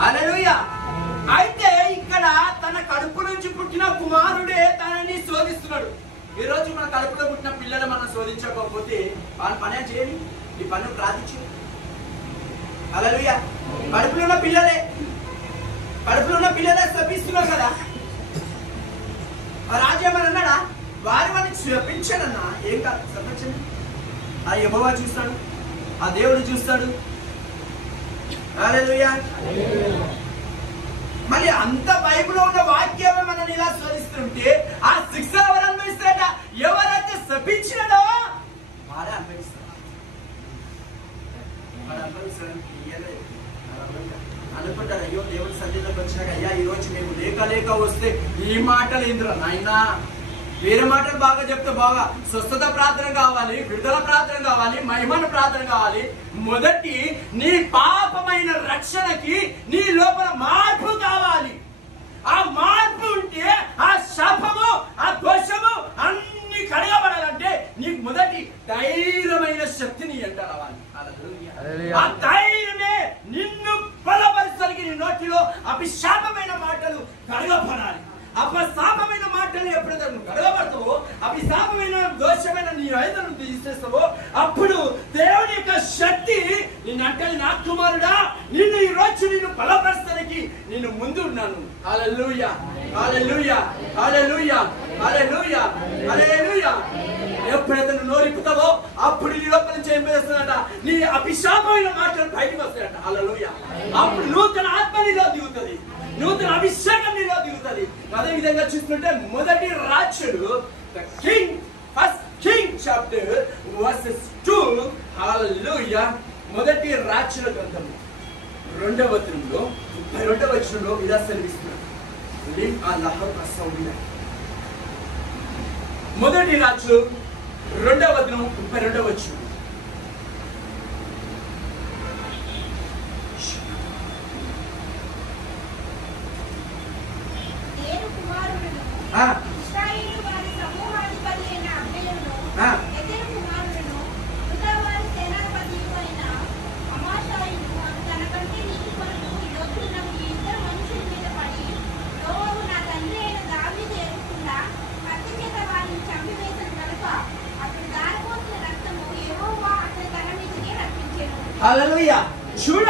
హల్లెలూయా. అయితే ఇక్కడ తన కడుపు నుంచి పుట్టిన కుమారుడే తనని శోధిస్తున్నాడు. ఈ రోజు మన కడుపులో పుట్టిన పిల్లలు మనం శోధించకపోతే వాళ్ళ పని చేయండి, ఈ పని ప్రార్థించు. హల్లెలూయా. కడుపులో ఉన్న పిల్లలే శపిస్తున్నావు కదా. రాజు ఏమని అన్నాడా? వారిని శపించాడన్నా. ఏం కాదు, శపించండి. ఆ యెహోవా చూస్తాడు, ఆ దేవుడు చూస్తాడు. హల్లెలూయా. మళ్ళీ అంత బైబిల్లో ఉన్న వాక్యం మనల్ని ఇలా శోధిస్తుంటే ఆ శిక్ష ఎవరు అనుభవిస్తారట? ఎవరైతే శపించినడో వారే అనుభవిస్తారు. అనుకుంటారు, అయ్యో దేవుడి సన్నిధిలోకి వచ్చినాక అయ్యా ఈ రోజు మేము లేక వస్తే ఈ మాటలు ఏందిరా నాయనా, వేరే మాటలు బాగా చెప్తే బాగా స్వస్థత ప్రార్థన కావాలి, విడుదల ప్రార్థన కావాలి, మహిమను ప్రార్థన కావాలి. మొదటి నీ పాపమైన రక్షణకి నీ లోపల మార్పు కావాలి. ఆ మార్పు ఉంటే ఆ శాపము ఆ దోషము అన్ని కడగబడాలంటే నీకు మొదటి ధైర్యమైన శక్తిని ఎంట రావాలి. ఆ ధైర్యమే నిన్ను బలపరచడానికి నీ నోటిలో అభిశాపమైన మాటలు కడగబడాలి. అపశాపమైన మాటలు ఎప్పుడైతే నువ్వు కడగబడతావో, అభిశాపమైన దోషమైన నీ ఐదను తీసేస్తావో, అప్పుడు దేవుని యొక్క శక్తి నిన్ను అంటే, నా కుమారుడా నిన్ను ఈ రోజు నిన్ను బలపరచడానికి నేను ముందు ఉన్నాను. హల్లెలూయా, హల్లెలూయా, హల్లెలూయా, హల్లెలూయా, హల్లెలూయా. ఎప్పుడైతే నువ్వు నోరిప్పుతావో అప్పుడు నీ లోపల నుంచి ఏం చేస్తుందట? నీ అభిశాపమైన మాటలు బయటకు వస్తాయట. హల్లెలూయా. అప్పుడు నూతన ఆత్మ నీలో దిగుతుంది, నూతన అభిషేకం నీలో దిగుతుంది. అదే విధంగా చూసుకుంటే మొదటి రాజుడు ఫస్ట్ కింగ్ చాప్టర్ వర్సెస్ 2. హల్లెలూయా. మొదటి రాజుల గ్రంథము 2వ అధ్యాయంలో 32వ వచనంలో ఇలా సెలవిస్తున్నాడు. మొదటి రాజు 2వ అధ్యాయం 32వ వచనం. హల్లెలూయా. చూడ